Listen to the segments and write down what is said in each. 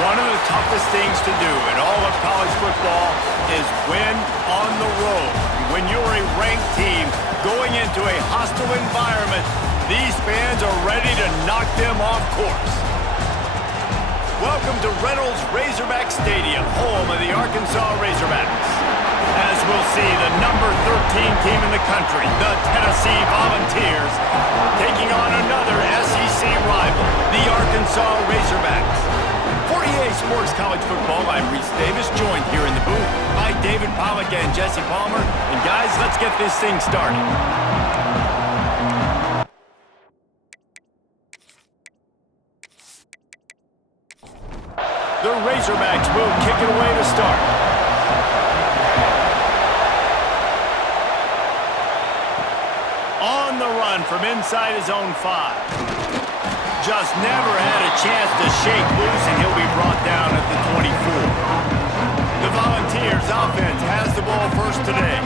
One of the toughest things to do in all of college football is win on the road. When you're a ranked team going into a hostile environment, these fans are ready to knock them off course. Welcome to Reynolds Razorback Stadium, home of the Arkansas Razorbacks. As we'll see, the number 13 team in the country, the Tennessee Volunteers, taking on another SEC rival, the Arkansas Razorbacks. For EA Sports College Football, I'm Reese Davis, joined here in the booth by David Pollack and Jesse Palmer. And guys, let's get this thing started. The Razorbacks will kick it away to start. On the run from inside his own 5. Just never had a chance to shake loose, and he'll be brought down at the 24. The Volunteers offense has the ball first today.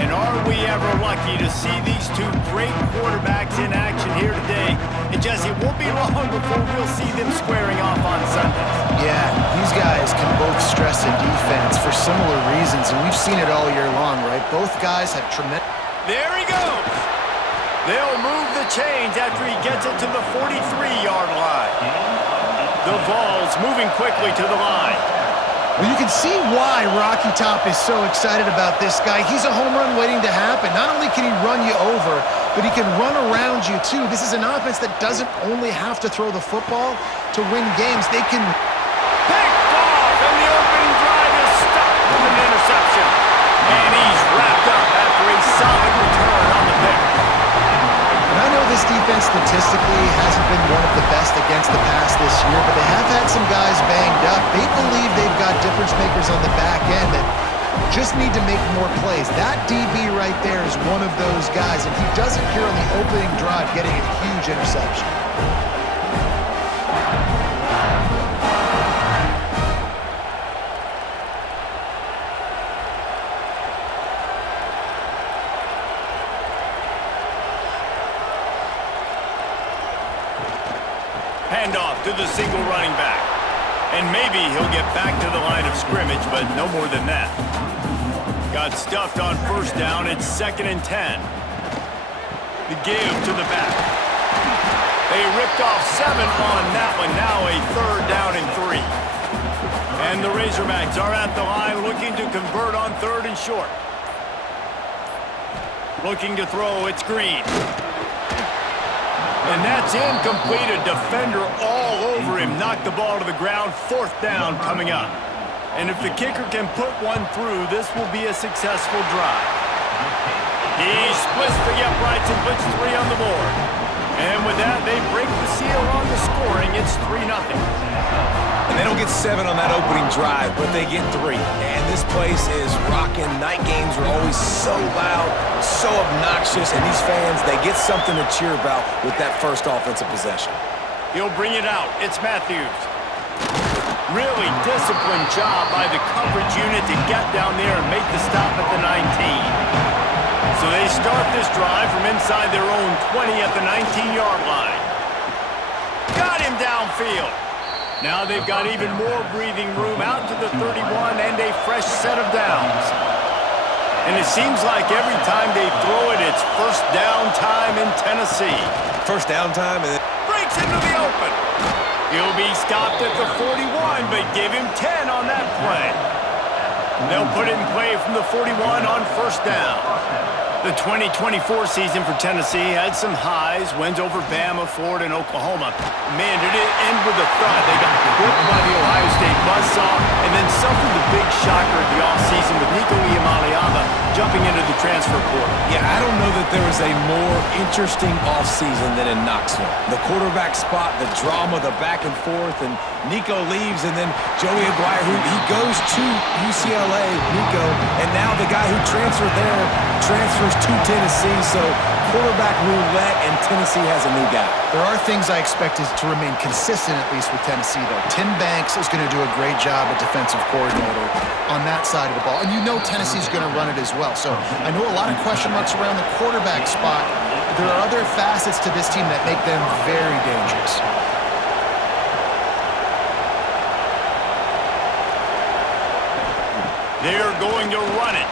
And are we ever lucky to see these two great quarterbacks in action here today? And Jesse, it won't be long before we'll see them squaring off on Sunday. Yeah, these guys can both stress a defense for similar reasons, and we've seen it all year long, right? Both guys have tremendous... There he goes! They'll move the chains after he gets it to the 43-yard line. The Vols moving quickly to the line. Well, you can see why Rocky Top is so excited about this guy. He's a home run waiting to happen. Not only can he run you over, but he can run around you, too. This is an offense that doesn't only have to throw the football to win games. They can... Picked off, and the opening drive is stopped with an interception. And he's wrapped up after a solid return on the pick. I know this defense statistically hasn't been one of the best against the pass this year, but they have had some guys banged up. They believe they've got difference makers on the back end that just need to make more plays. That DB right there is one of those guys, and he does it here on the opening drive, getting a huge interception. Handoff to the single running back. And maybe he'll get back to the line of scrimmage, but no more than that. Got stuffed on first down. It's 2nd and 10. The give to the back. They ripped off 7 on that one. Now a 3rd down and 3. And the Razorbacks are at the line looking to convert on 3rd and short. Looking to throw. It's Green. And that's incomplete. A defender all over him. Knocked the ball to the ground. 4th down coming up. And if the kicker can put one through, this will be a successful drive. He splits the uprights and puts 3 on the board. And with that, they break the seal on the scoring. It's 3-0. And they don't get 7 on that opening drive, but they get 3. And this place is rocking. Night games are always so loud, so obnoxious, and these fans, they get something to cheer about with that first offensive possession. He'll bring it out. It's Matthews. Really disciplined job by the coverage unit to get down there and make the stop at the 19. So they start this drive from inside their own 20 at the 19-yard line. Got him downfield. Now they've got even more breathing room out to the 31 and a fresh set of downs. And it seems like every time they throw it, it's first down time in Tennessee. First down time and then breaks into the open. He'll be stopped at the 41, but give him 10 on that play. They'll put it in play from the 41 on first down. The 2024 season for Tennessee had some highs, wins over Bama, Florida, and Oklahoma. Man, did it end with a thud. They got whipped by the Ohio State buzzsaw and then suffered the big shocker of the offseason with Nico Iamaleava jumping into the transfer portal. Yeah, I don't know that there was a more interesting offseason than in Knoxville. The quarterback spot, the drama, the back and forth, and Nico leaves, and then Joey Aguirre, he goes to UCLA, Nico, and now the guy who transferred there transfers to Tennessee, so quarterback roulette, and Tennessee has a new guy. There are things I expected to remain consistent, at least with Tennessee, though. Tim Banks is going to do a great job at defensive coordinator on that side of the ball, and you know Tennessee's going to run it as well. So I know a lot of question marks around the quarterback spot. There are other facets to this team that make them very dangerous. They're going to run it.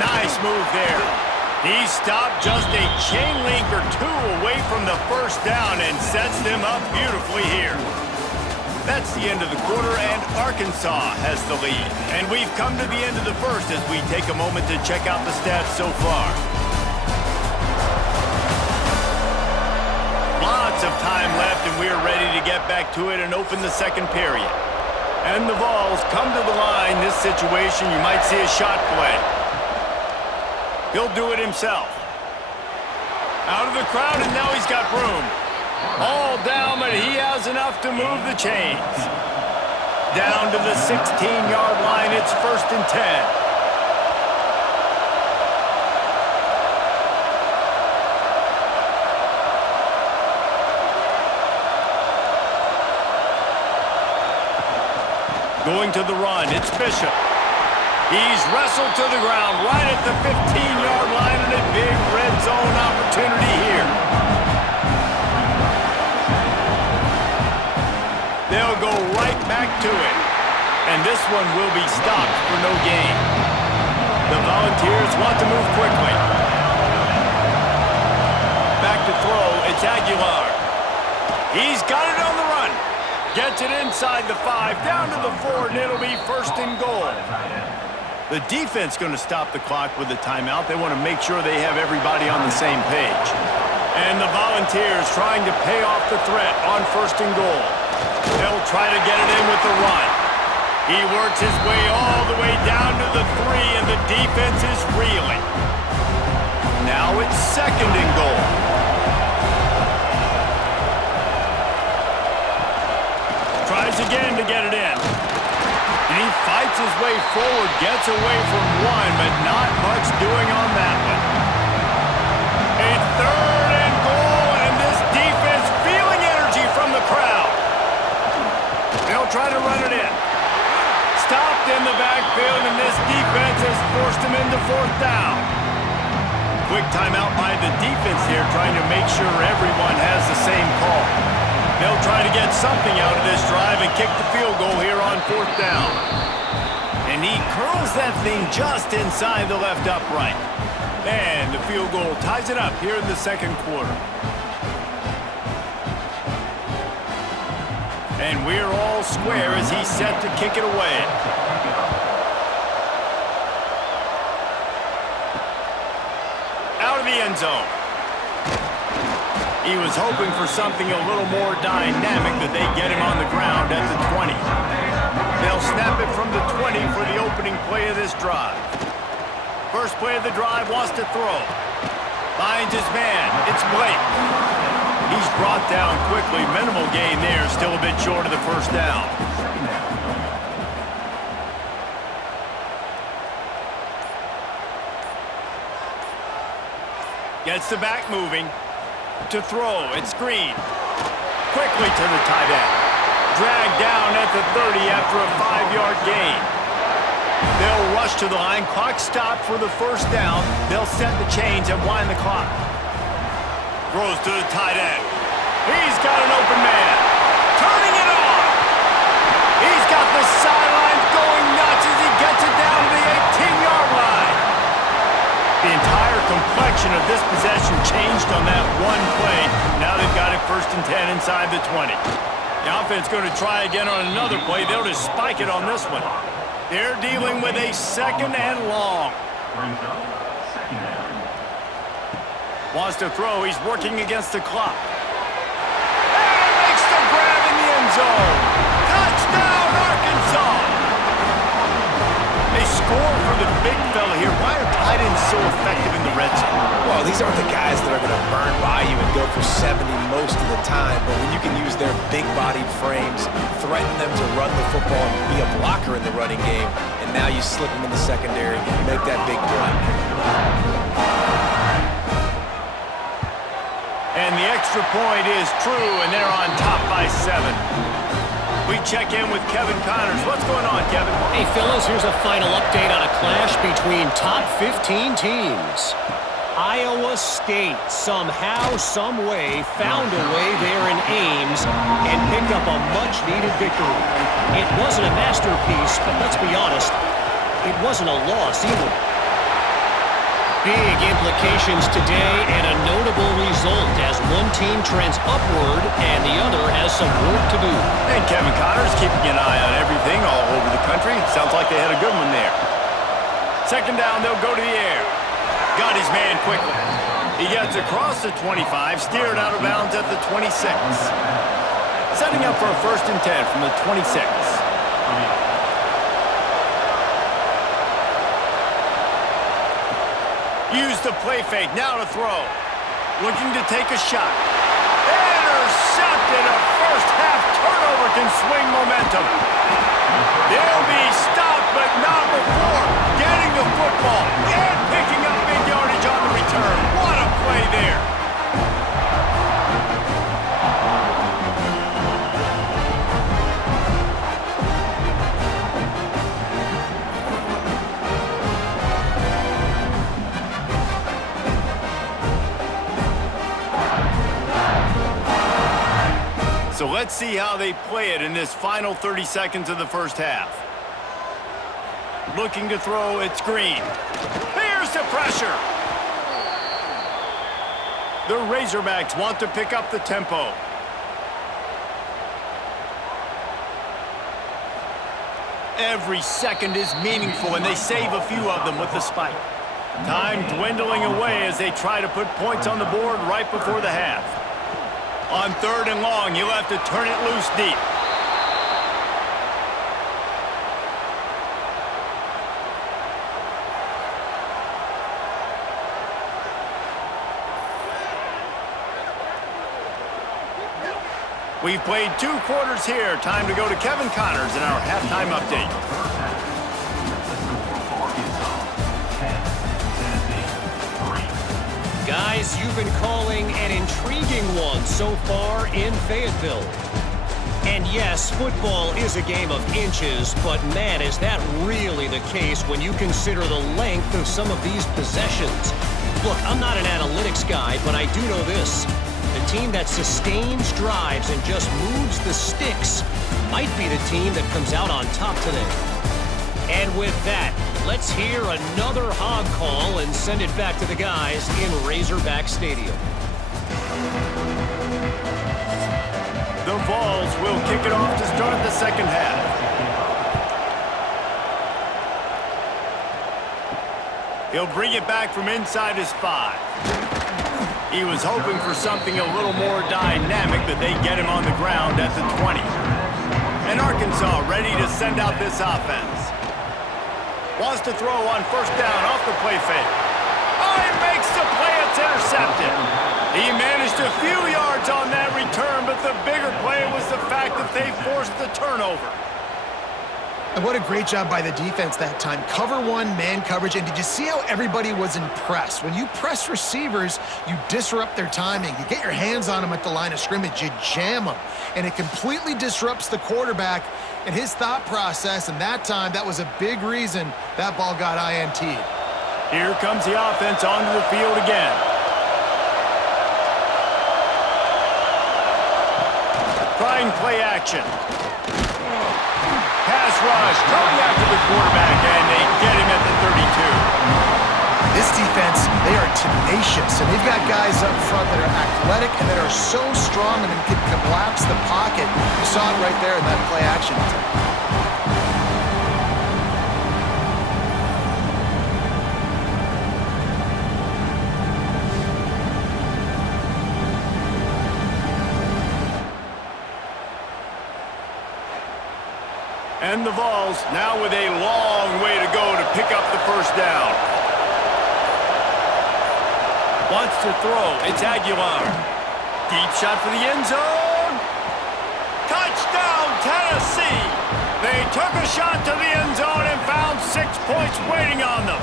Nice move there. He stopped just a chain link or two away from the first down and sets them up beautifully here. That's the end of the quarter, and Arkansas has the lead. And we've come to the end of the first as we take a moment to check out the stats so far. Lots of time left, and we're ready to get back to it and open the second period. And the Vols come to the line. This situation, you might see a shot play. He'll do it himself. Out of the crowd, and now he's got room. All down, but he has enough to move the chains. Down to the 16-yard line, it's 1st and 10. Going to the run, it's Bishop. He's wrestled to the ground right at the 15-yard line, and a big red zone opportunity here. They'll go right back to it. And this one will be stopped for no gain. The Volunteers want to move quickly. Back to throw, it's Aguilar. He's got it on the run. Gets it inside the 5, down to the 4, and it'll be 1st and goal. The defense going to stop the clock with a timeout. They want to make sure they have everybody on the same page. And the Volunteers trying to pay off the threat on 1st and goal. They'll try to get it in with the run. He works his way all the way down to the 3, and the defense is reeling. Now it's 2nd and goal. Tries again to get it in. And he fights his way forward, gets away from one, but not much doing on that one. A 3rd and goal, and this defense feeling energy from the crowd. They'll try to run it in. Stopped in the backfield, and this defense has forced him into 4th down. Quick timeout by the defense here, trying to make sure everyone has the same call. They'll try to get something out of this drive and kick the field goal here on 4th down. And he curls that thing just inside the left upright. And the field goal ties it up here in the 2nd quarter. And we're all square as he's set to kick it away. Out of the end zone. He was hoping for something a little more dynamic, but they get him on the ground at the 20. They'll snap it from the 20 for the opening play of this drive. First play of the drive, wants to throw. Finds his man. It's Blake. He's brought down quickly. Minimal gain there. Still a bit short of the 1st down. Gets the back moving. To throw, it's Green. Quickly to the tight end. Dragged down at the 30 after a 5-yard gain. They'll rush to the line. Clock stopped for the 1st down. They'll set the chains and wind the clock. Throws to the tight end. He's got an open man. Turning it on. He's got the sidelines going nuts as he gets it down to the 18-yard line. The entire complexion of this possession changed on that one play. Now they've got it 1st and 10 inside the 20. The offense going to try again on another play. They'll just spike it on this one. They're dealing with a 2nd and long. Wants to throw. He's working against the clock. And makes the grab in the end zone. Touchdown, Arkansas! They score for the big fella here. Why are tight ends so effective in the red zone? Well, these aren't the guys that are going to burn by you and go for 70 most of the time, but when you can use their big-bodied frames, threaten them to run the football and be a blocker in the running game, and now you slip them in the secondary and make that big play. And the extra point is true, and they're on top by 7. We check in with Kevin Connors. What's going on, Kevin? Hey, fellas, here's a final update on a clash between top 15 teams. Iowa State somehow, some way, found a way there in Ames and picked up a much-needed victory. It wasn't a masterpiece, but let's be honest, it wasn't a loss either. Big implications today and a notable result as one team trends upward and the other has some work to do. And Kevin Connor's keeping an eye on everything all over the country. Sounds like they had a good one there. Second down, they'll go to the air. Got his man quickly. He gets across the 25, steered out of bounds at the 26. Setting up for a 1st and 10 from the 26. Use the play fake, now to throw. Looking to take a shot. Intercepted! A first-half turnover can swing momentum. They'll be stopped, but not before getting the football and picking up big yardage on the return. What a play there. So let's see how they play it in this final 30 seconds of the first half. Looking to throw, it's Green. Here's the pressure. The Razorbacks want to pick up the tempo. Every second is meaningful, and they save a few of them with the spike. Time dwindling away as they try to put points on the board right before the half. On 3rd and long, you'll have to turn it loose deep. We've played 2 quarters here. Time to go to Kevin Connors in our halftime update. Guys, you've been calling an intriguing one so far in Fayetteville. And yes, football is a game of inches, but man, is that really the case when you consider the length of some of these possessions. Look, I'm not an analytics guy, but I do know this. The team that sustains drives and just moves the sticks might be the team that comes out on top today. And with that, let's hear another hog call and send it back to the guys in Razorback Stadium. The Vols will kick it off to start the second half. He'll bring it back from inside his 5. He was hoping for something a little more dynamic, but they get him on the ground at the 20. And Arkansas ready to send out this offense. Wants to throw on 1st down off the play fake. Oh, he makes the play. It's intercepted. He managed a few yards on that return, but the bigger play was the fact that they forced the turnover. And what a great job by the defense that time. Cover 1, man coverage, and did you see how everybody was impressed? When you press receivers, you disrupt their timing. You get your hands on them at the line of scrimmage, you jam them, and it completely disrupts the quarterback and his thought process, and that time, that was a big reason that ball got INT'd. Here comes the offense onto the field again. Trying play action. Pass rush, coming after the quarterback, and they get him at the 32. This defense, they are tenacious, and they've got guys up front that are athletic and that are so strong and can collapse the pocket. You saw it right there in that play action. And the Vols now with a long way to go to pick up the 1st down. Wants to throw. It's Aguilar. Deep shot for the end zone. Touchdown, Tennessee. They took a shot to the end zone and found 6 points waiting on them.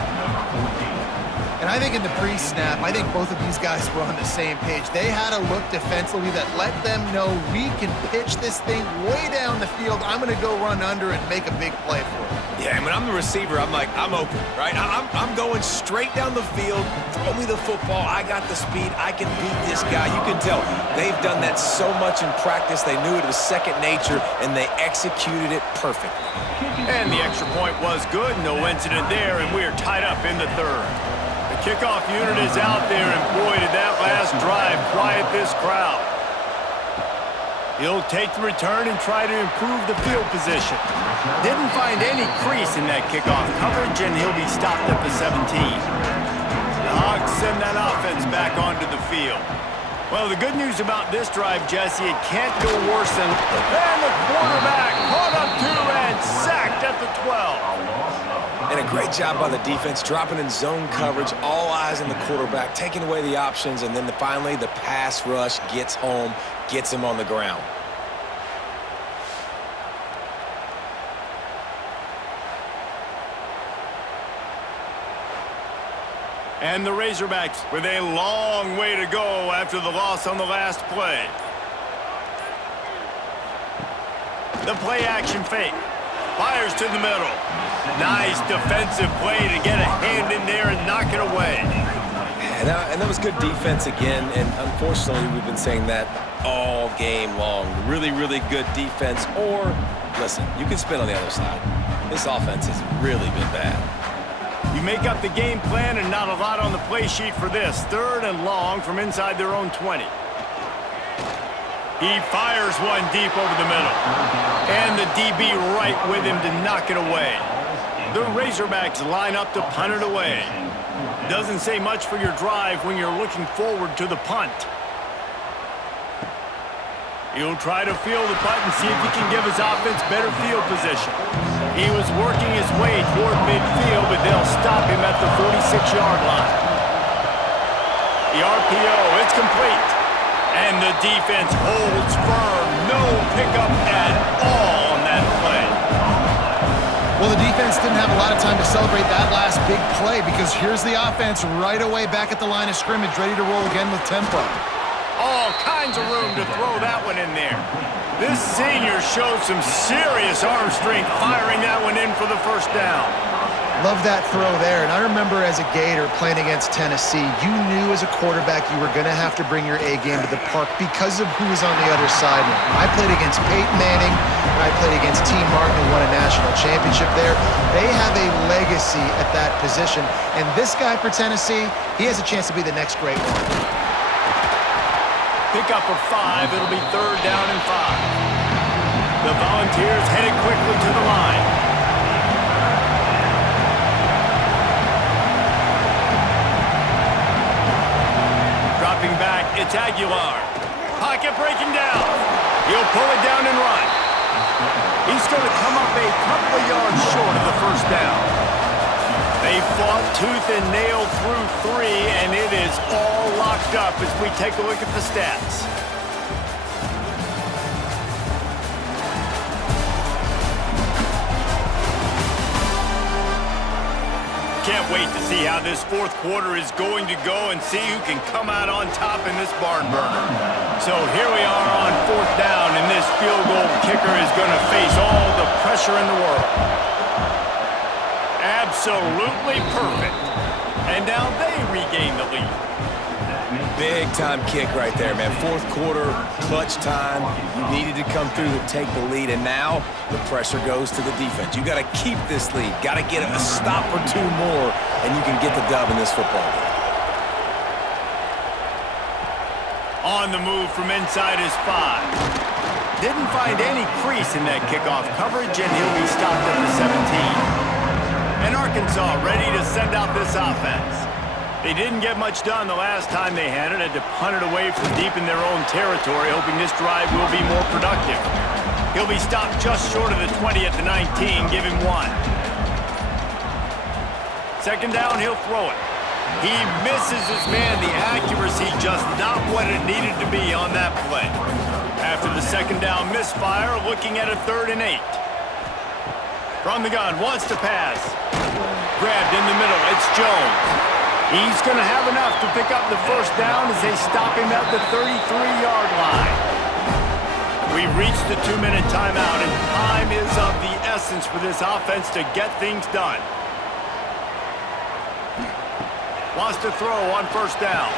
And I think in the pre-snap, I think both of these guys were on the same page. They had a look defensively that let them know we can pitch this thing way down the field. I'm going to go run under and make a big play for it. Yeah, and when I'm the receiver, I'm like, I'm open, right? I'm going straight down the field. Throw me the football. I got the speed. I can beat this guy. You can tell they've done that so much in practice. They knew it was second nature, and they executed it perfectly. And the extra point was good. No incident there, and we are tied up in the third. The kickoff unit is out there, and boy, did that last drive quiet this crowd. He'll take the return and try to improve the field position. Didn't find any crease in that kickoff coverage, and he'll be stopped at the 17. The Hogs send that offense back onto the field. Well, the good news about this drive, Jesse, it can't go worse than... And the quarterback caught up to and sacked at the 12. And a great job by the defense, dropping in zone coverage, all eyes on the quarterback, taking away the options, and then finally the pass rush gets home, gets him on the ground. And the Razorbacks with a long way to go after the loss on the last play. The play action fake. Fires to the middle. Nice defensive play to get a hand in there and knock it away. And that was good defense again, and unfortunately we've been saying that all game long. Really, really good defense, or, listen, you can spin on the other side. This offense has really been bad. You make up the game plan and not a lot on the play sheet for this. Third and long from inside their own 20. He fires one deep over the middle. And the DB right with him to knock it away. The Razorbacks line up to punt it away. Doesn't say much for your drive when you're looking forward to the punt. He'll try to field the punt and see if he can give his offense better field position. He was working his way toward midfield, but they'll stop him at the 46-yard line. The RPO, it's complete. And the defense holds firm. No pickup at all on that play. Well, the defense didn't have a lot of time to celebrate that last big play because here's the offense right away back at the line of scrimmage, ready to roll again with tempo. All kinds of room to throw that one in there. This senior showed some serious arm strength firing that one in for the first down. Love that throw there. And I remember as a Gator playing against Tennessee, you knew as a quarterback you were going to have to bring your A game to the park because of who was on the other side. I played against Peyton Manning, and I played against T. Martin, who won a national championship there. They have a legacy at that position. And this guy for Tennessee, he has a chance to be the next great one. Pick up of 5. It'll be third down and 5. The Volunteers headed quickly to the line. Dropping back, it's Aguilar. Pocket breaking down. He'll pull it down and run. He's going to come up a couple of yards short of the first down. They fought tooth and nail through 3, and it is all locked up as we take a look at the stats. Can't wait to see how this fourth quarter is going to go and see who can come out on top in this barn burner. So here we are on fourth down, and this field goal kicker is going to face all the pressure in the world. Absolutely perfect. And now they regain the lead. Big-time kick right there, man. Fourth quarter, clutch time. You needed to come through to take the lead, and now the pressure goes to the defense. You got to keep this lead. Got to get a stop or two more, and you can get the dub in this football game. On the move from inside his 5. Didn't find any crease in that kickoff coverage, and he'll be stopped at the 17. And Arkansas ready to send out this offense. They didn't get much done the last time they had it. Had to punt it away from deep in their own territory, hoping this drive will be more productive. He'll be stopped just short of the 20 at the 19. Give him 1. Second down, he'll throw it. He misses his man. The accuracy just not what it needed to be on that play. After the second down misfire, looking at a 3rd and 8. From the gun, wants to pass. Grabbed in the middle, it's Jones. He's going to have enough to pick up the first down as they stop him at the 33-yard line. We've reached the 2-minute timeout, and time is of the essence for this offense to get things done. Wants to throw on first down.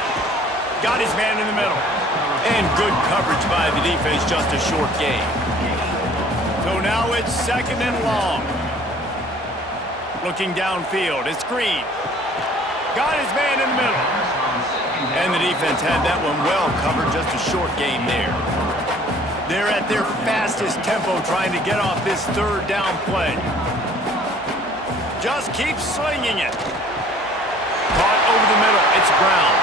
Got his man in the middle. And good coverage by the defense, just a short gain. So now it's 2nd and long. Looking downfield, it's Green. Got his man in the middle. And the defense had that one well covered, just a short gain there. They're at their fastest tempo trying to get off this 3rd down play. Just keep slinging it. Caught over the middle, it's Brown.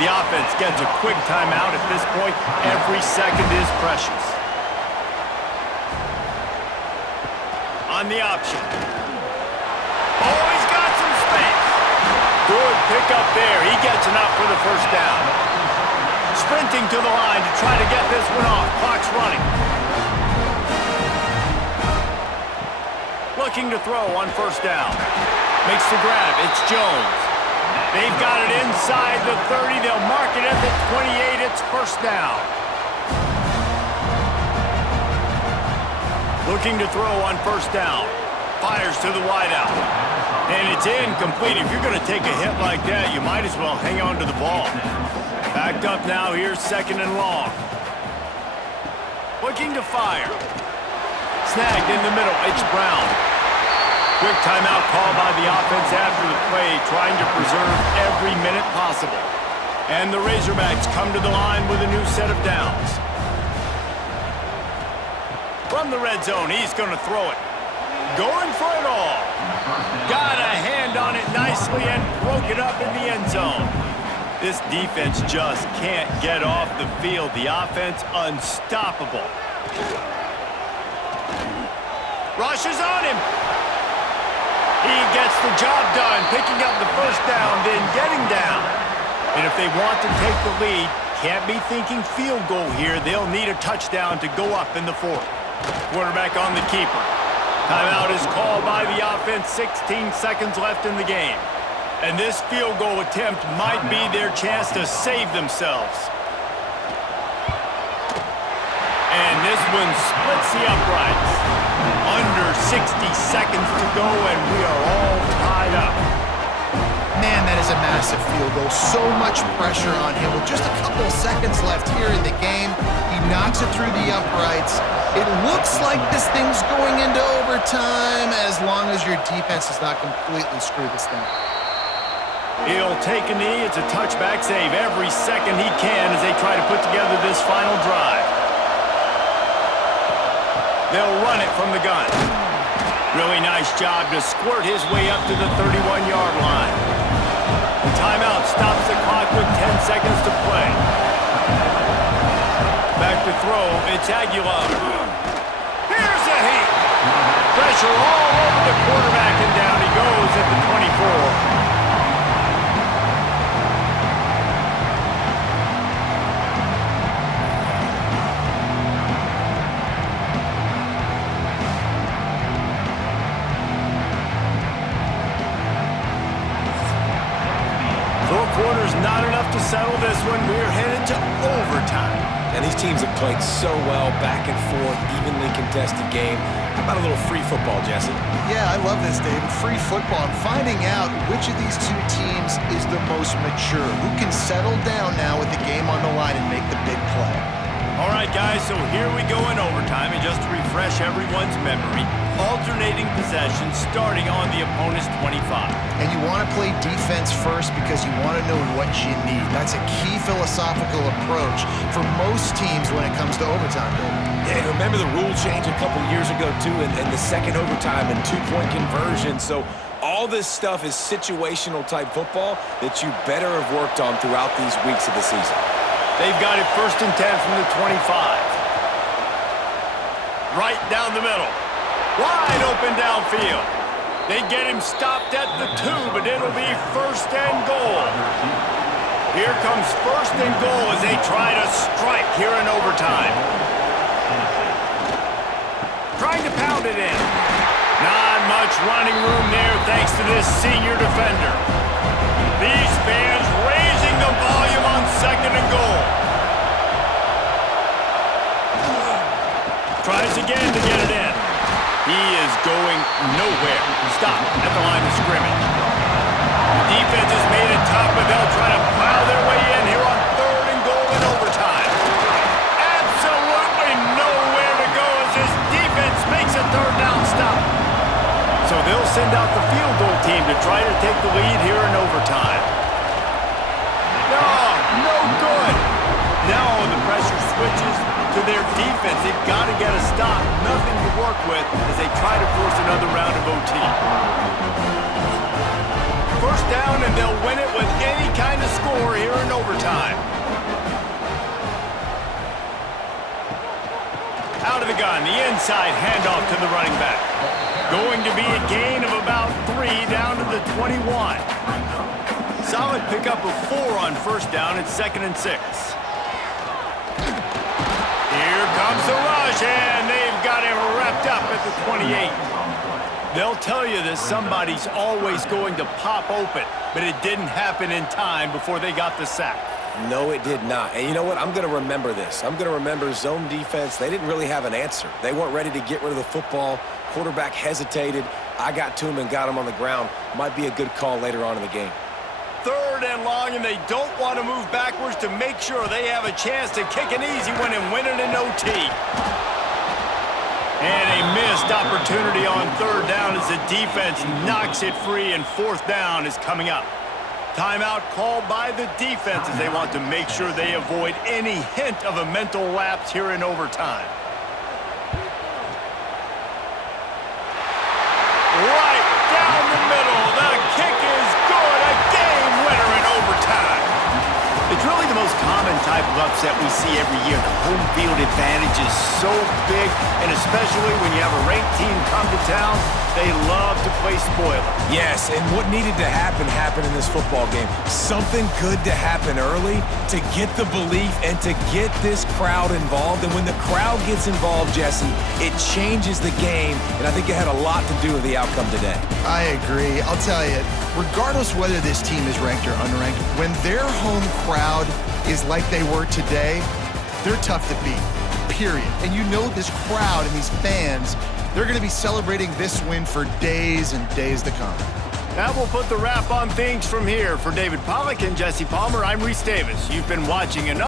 The offense gets a quick timeout at this point. Every second is precious. On the option. Oh, he's got some space. Good pickup there. He gets enough for the first down. Sprinting to the line to try to get this one off. Clock's running. Looking to throw on first down. Makes the grab. It's Jones. They've got it inside the 30. They'll mark it at the 28. It's first down. Looking to throw on first down. Fires to the wideout. And it's incomplete. If you're going to take a hit like that, you might as well hang on to the ball. Backed up now. Here's 2nd and long. Looking to fire. Snagged in the middle. It's Brown. Quick timeout call by the offense after the play, trying to preserve every minute possible. And the Razorbacks come to the line with a new set of downs. From the red zone, he's going to throw it. Going for it all. Got a hand on it nicely and broke it up in the end zone. This defense just can't get off the field. The offense unstoppable. Rushes on him. He gets the job done, picking up the first down, then getting down. And if they want to take the lead, can't be thinking field goal here. They'll need a touchdown to go up in the 4th. Quarterback on the keeper. Timeout is called by the offense. 16 seconds left in the game. And this field goal attempt might be their chance to save themselves. And this one splits the uprights. Under 60 seconds to go, and we are all tied up. Man, that is a massive field goal. So much pressure on him. With just a couple of seconds left here in the game, he knocks it through the uprights. It looks like this thing's going into overtime as long as your defense does not completely screw this thing up. He'll take a knee. It's a touchback save every second he can as they try to put together this final drive. They'll run it from the gun. Really nice job to squirt his way up to the 31-yard line. The timeout stops the clock with 10 seconds to play. Back to throw. It's Aguilar. Here's a heat. Pressure all over the quarterback, and down he goes at the 24. 4 quarters not enough to settle this one. We're headed to overtime. And these teams have played so well, back and forth, evenly contested game. How about a little free football, Jesse? Yeah, I love this, David. Free football and finding out which of these two teams is the most mature. Who can settle down now with the game on the line and make the big play? All right, guys, so here we go in overtime. And just to refresh everyone's memory, alternating possessions starting on the opponent's 25. And you want to play defense first because you want to know what you need. That's a key philosophical approach for most teams when it comes to overtime, David. Yeah, remember the rule change a couple years ago, too, and the second overtime and 2-point conversion. So all this stuff is situational type football that you better have worked on throughout these weeks of the season. They've got it 1st and 10 from the 25. Right down the middle. Wide open downfield. They get him stopped at the 2, but it'll be 1st and goal. Here comes 1st and goal as they try to strike here in overtime. Trying to pound it in. Not much running room there thanks to this senior defender. These fans raising the volume on 2nd and goal. Tries again to get it in. He is going nowhere. Stop at the line of scrimmage. The defense has made it tough, but they'll try to plow their way in here on 3rd and goal in overtime. Absolutely nowhere to go as this defense makes a 3rd down stop. So they'll send out the field goal team to try to take the lead here in overtime. No good. Now the pressure switches to their defense. They've got to get a stop. Nothing to work with as they try to force another round of OT. 1st down, and they'll win it with any kind of score here in overtime. Out of the gun, the inside handoff to the running back. Going to be a gain of about 3 down to the 21. Solid pickup of 4 on 1st down. It's 2nd and 6. Here comes the rush, and they've got him wrapped up at the 28. They'll tell you that somebody's always going to pop open, but it didn't happen in time before they got the sack. No, it did not. And you know what? I'm going to remember this. I'm going to remember zone defense. They didn't really have an answer. They weren't ready to get rid of the football. Quarterback hesitated. I got to him and got him on the ground. Might be a good call later on in the game. 3rd and long, and they don't want to move backwards to make sure they have a chance to kick an easy one and win it in OT. And a missed opportunity on 3rd down as the defense knocks it free, and 4th down is coming up. Timeout called by the defense as they want to make sure they avoid any hint of a mental lapse here in overtime. Right down the middle. The kick is good. A game winner in overtime. It's really the most common type of upset we see every year. The home field advantage is so big, and especially when you have a ranked team come to town, they love to play spoiler. Yes, and what needed to happen happened in this football game. Something good to happen early to get the belief and to get this crowd involved. And when the crowd gets involved, Jesse, it changes the game, and I think it had a lot to do with the outcome today. I agree. I'll tell you, regardless whether this team is ranked or unranked, when their home crowd is like they were today, they're tough to beat, period. And you know this crowd and these fans, they're going to be celebrating this win for days and days to come. That will put the wrap on things from here. For David Pollack and Jesse Palmer, I'm Reese Davis. You've been watching another